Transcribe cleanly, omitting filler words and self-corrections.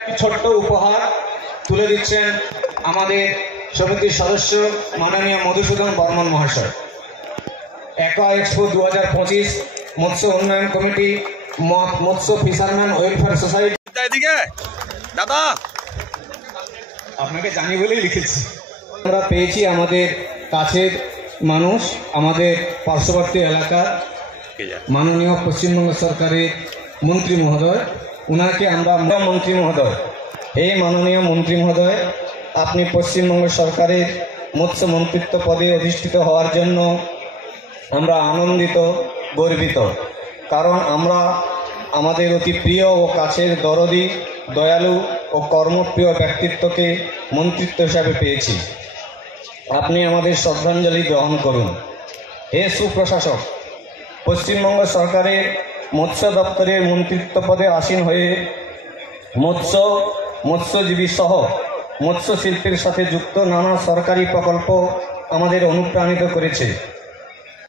ছোট্ট উপহার তুলে দিচ্ছেন আমাদের সমিতির সদস্য মাননীয় মধুসূদন বর্মন মহাশয়। অ্যাকোয়া এক্সপো 2025 মৎস্য উন্নয়ন কমিটি, মৎস্য ফিশারম্যান ওয়েলফেয়ার সোসাইটি। দাদা আপনাকে জানি বলেই লিখেছি। আমরা পেয়েছি আমাদের কাছের মানুষ, আমাদের পার্শ্ববর্তী এলাকার মাননীয় পশ্চিমবঙ্গ সরকারের মন্ত্রী মহোদয়, ওনাকে আমরা মন্ত্রী মহোদয়, এই মাননীয় মন্ত্রী মহোদয়, আপনি পশ্চিমবঙ্গ সরকারের মৎস্য মন্ত্রিত্ব পদে অধিষ্ঠিত হওয়ার জন্য আমরা আনন্দিত, গর্বিত। কারণ আমরা আমাদের অতি প্রিয় ও কাছের দরদি, দয়ালু ও কর্মপ্রিয় ব্যক্তিত্বকে মন্ত্রিত্ব হিসাবে পেয়েছি। আপনি আমাদের শ্রদ্ধাঞ্জলি গ্রহণ করুন। হে সুপ্রশাসক, পশ্চিমবঙ্গ সরকারের মৎস্য দপ্তরের মন্ত্রিত্ব পদে আসীন হয়ে মৎস্যজীবী সহ মৎস্য শিল্পের সাথে যুক্ত নানা সরকারি প্রকল্প আমাদের অনুপ্রাণিত করেছে।